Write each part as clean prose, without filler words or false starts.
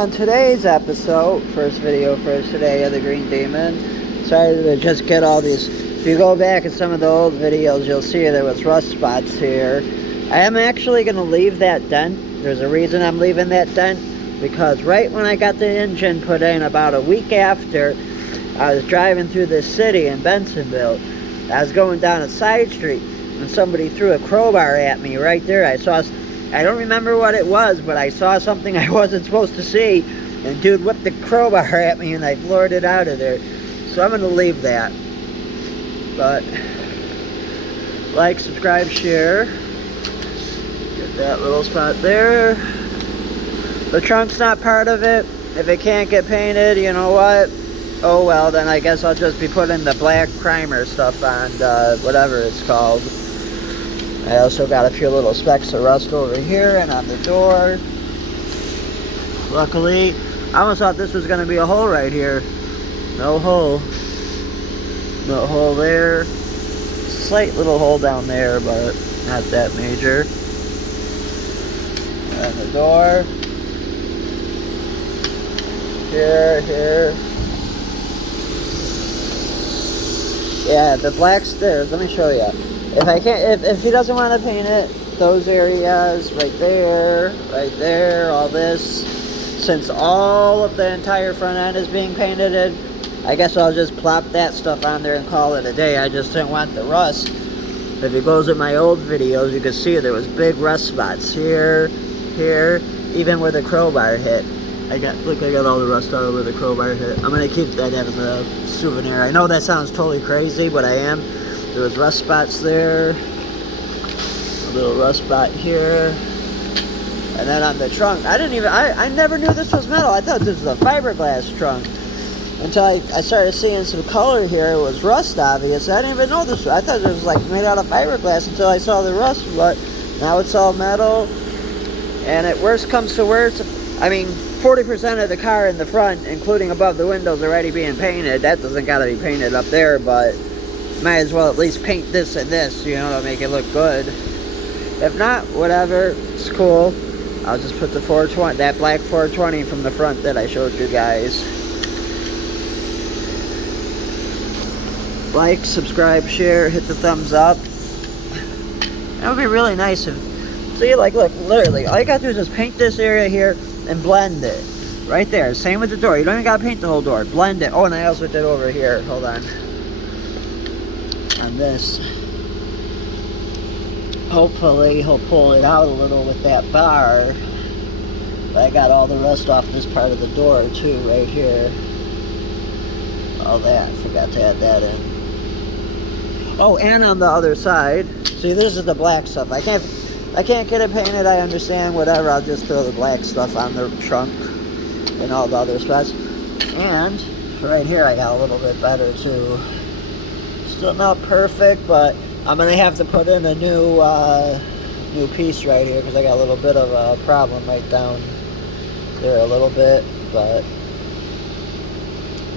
On today's episode, first video for today of the Green Demon, sorry to just get all these. If you go back in some of the old videos, you'll see there was rust spots here. I am actually going to leave that dent. There's a reason I'm leaving that dent, because right when I got the engine put in, about a week after, I was driving through this city in Bensonville. I was going down a side street, and somebody threw a crowbar at me right there. I don't remember what it was, but I saw something I wasn't supposed to see, and dude whipped the crowbar at me, and I floored it out of there. So I'm going to leave that. But like, subscribe, share. Get that little spot there. The trunk's not part of it. If it can't get painted, you know what? Oh well, then I guess I'll just be putting the black primer stuff on, whatever it's called. I also got a few little specks of rust over here and on the door. Luckily, I almost thought this was going to be a hole right here. No hole. No hole there. Slight little hole down there, but not that major. And the door. Here. Yeah, the black stairs. Let me show you. If he doesn't want to paint it, those areas right there, all this, since all of the entire front end is being painted in, I guess I'll just plop that stuff on there and call it a day. I just didn't want the rust. If it goes in my old videos, you can see there was big rust spots here, even where the crowbar hit. I got all the rust out where the crowbar hit. I'm gonna keep that as a souvenir. I know that sounds totally crazy, but I am. There was rust spots there, a little rust spot here, and then on the trunk, I never knew this was metal. I thought this was a fiberglass trunk until I started seeing some color here. It was rust, obvious. I didn't even know this. I thought it was like made out of fiberglass until I saw the rust, but now it's all metal. And at worst comes to worst, I mean, 40% of the car in the front, including above the windows, already being painted. That doesn't gotta be painted up there, but might as well at least paint this and this, you know, to make it look good. If not, whatever, it's cool. I'll just put the 420, that black 420 from the front that I showed you guys. Like, subscribe, share, hit the thumbs up. That would be really nice if, see, like, look, literally, all you gotta do is just paint this area here and blend it. Right there, same with the door. You don't even gotta paint the whole door, blend it. Oh, and I also did over here, hold on. On this, hopefully he'll pull it out a little with that bar. But I got all the rust off this part of the door too, right here. All that, forgot to add that in. Oh, and on the other side, see, this is the black stuff. I can't get it painted, I understand, whatever. I'll just throw the black stuff on the trunk and all the other spots. And right here I got a little bit better too. Still not perfect, but I'm gonna have to put in a new piece right here because I got a little bit of a problem right down there a little bit, but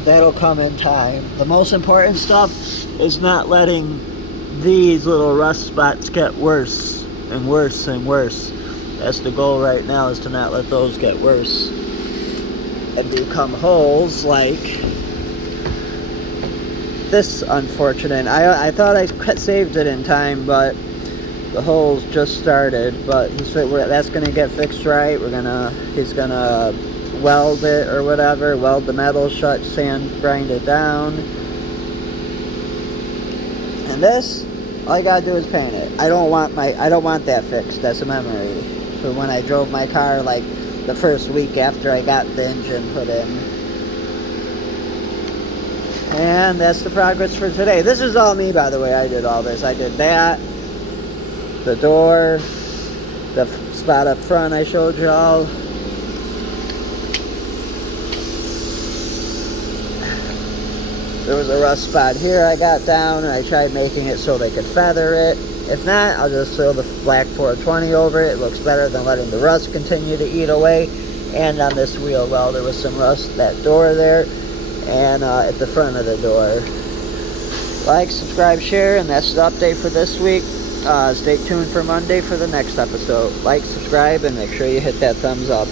that'll come in time. The most important stuff is not letting these little rust spots get worse and worse and worse. That's the goal right now, is to not let those get worse and become holes like this. Unfortunate. I thought I saved it in time, but the holes just started. But that's gonna get fixed right. He's gonna weld it or whatever, weld the metal shut, sand grind it down. And this, all you gotta do is paint it. I don't want that fixed. That's a memory for when I drove my car, like the first week after I got the engine put in. And that's the progress for today. This is all me, by the way. I did all this. I did that, the door, the spot up front I showed you all. There was a rust spot here I got down, and I tried making it so they could feather it. If not, I'll just throw the black 420 over it. It looks better than letting the rust continue to eat away. And on this wheel well, there was some rust, that door there, and at the front of the door. Like, subscribe, share, and that's the update for this week. Stay tuned for Monday for the next episode. Like, subscribe, and make sure you hit that thumbs up.